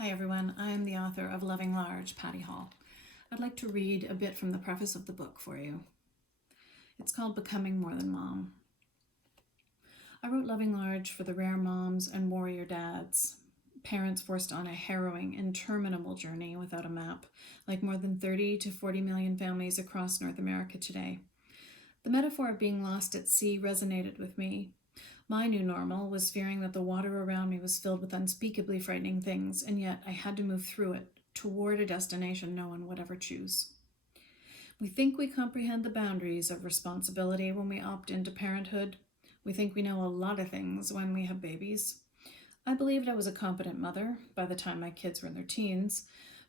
Hi everyone, I am the author of Loving Large, Patti Hall. I'd like to read a bit from the preface of the book for you. It's called Becoming More Than Mom. I wrote Loving Large for the rare moms and warrior dads, parents forced on a harrowing, interminable journey without a map, like more than 30 to 40 million families across North America today. The metaphor of being lost at sea resonated with me. My new normal was fearing that the water around me was filled with unspeakably frightening things, and yet I had to move through it toward a destination no one would ever choose. We think we comprehend the boundaries of responsibility when we opt into parenthood. We think we know a lot of things when we have babies. I believed I was a competent mother by the time my kids were in their teens,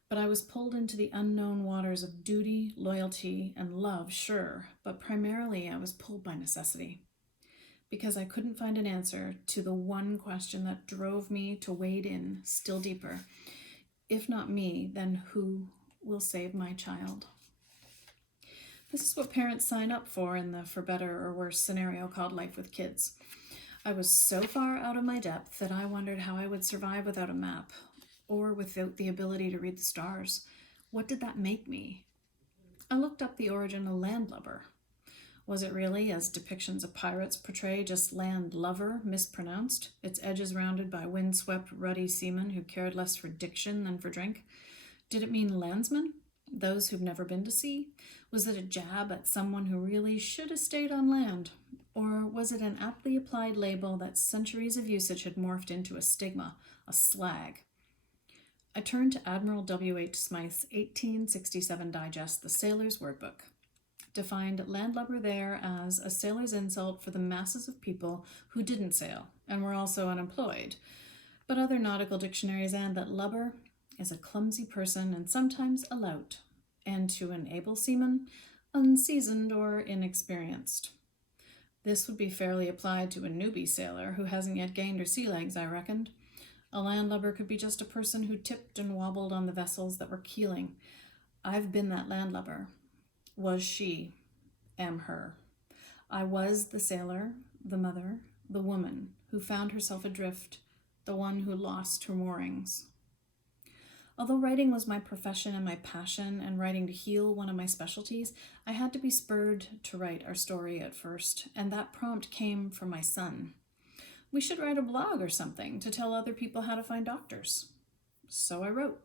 but I was pulled into the unknown waters of duty, loyalty, and love, sure, but primarily I was pulled by necessity. Because I couldn't find an answer to the one question that drove me to wade in still deeper. If not me, then who will save my child? This is what parents sign up for in the for better or worse scenario called life with kids. I was so far out of my depth that I wondered how I would survive without a map or without the ability to read the stars. What did that make me? I looked up the origin of landlubber. Was it really, as depictions of pirates portray, just land lover mispronounced, its edges rounded by windswept, ruddy seamen who cared less for diction than for drink? Did it mean landsmen, those who've never been to sea? Was it a jab at someone who really should have stayed on land? Or was it an aptly applied label that centuries of usage had morphed into a stigma, a slag? I turned to Admiral W.H. Smythe's 1867 digest, The Sailor's Word Book. Defined landlubber there as a sailor's insult for the masses of people who didn't sail and were also unemployed, but other nautical dictionaries and that lubber is a clumsy person and sometimes a lout, and to an able seaman, unseasoned or inexperienced. This would be fairly applied to a newbie sailor who hasn't yet gained her sea legs, I reckoned. A landlubber could be just a person who tipped and wobbled on the vessels that were keeling. I've been that landlubber. Was she, am her. I was the sailor, the mother, the woman who found herself adrift, the one who lost her moorings. Although writing was my profession and my passion, and writing to heal one of my specialties, I had to be spurred to write our story at first, and that prompt came from my son. We should write a blog or something to tell other people how to find doctors. So I wrote.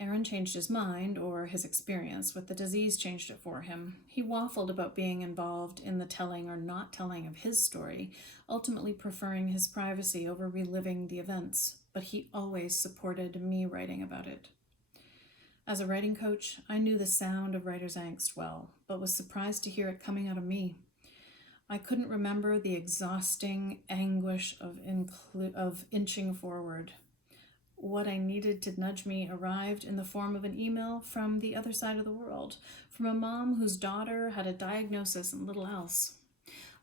Aaron changed his mind, or his experience with the disease changed it for him. He waffled about being involved in the telling or not telling of his story, ultimately preferring his privacy over reliving the events, but he always supported me writing about it. As a writing coach, I knew the sound of writer's angst well, but was surprised to hear it coming out of me. I couldn't remember the exhausting anguish of inching forward. What I needed to nudge me arrived in the form of an email from the other side of the world, from a mom whose daughter had a diagnosis and little else.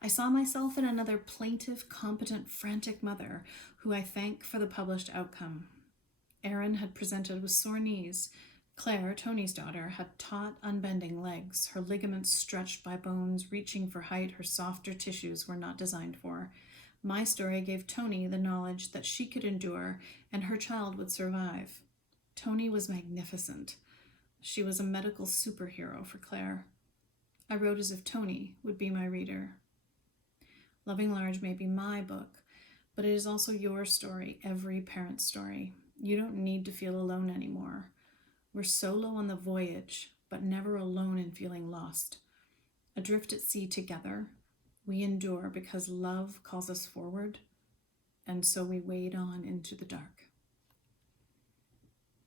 I saw myself in another plaintive, competent, frantic mother who I thank for the published outcome. Erin had presented with sore knees. Claire, Tony's daughter, had taut, unbending legs, her ligaments stretched by bones reaching for height her softer tissues were not designed for. My story gave Tony the knowledge that she could endure and her child would survive. Tony was magnificent. She was a medical superhero for Claire. I wrote as if Tony would be my reader. Loving Large may be my book, but it is also your story, every parent's story. You don't need to feel alone anymore. We're solo on the voyage, but never alone in feeling lost. Adrift at sea together, we endure because love calls us forward, and so we wade on into the dark.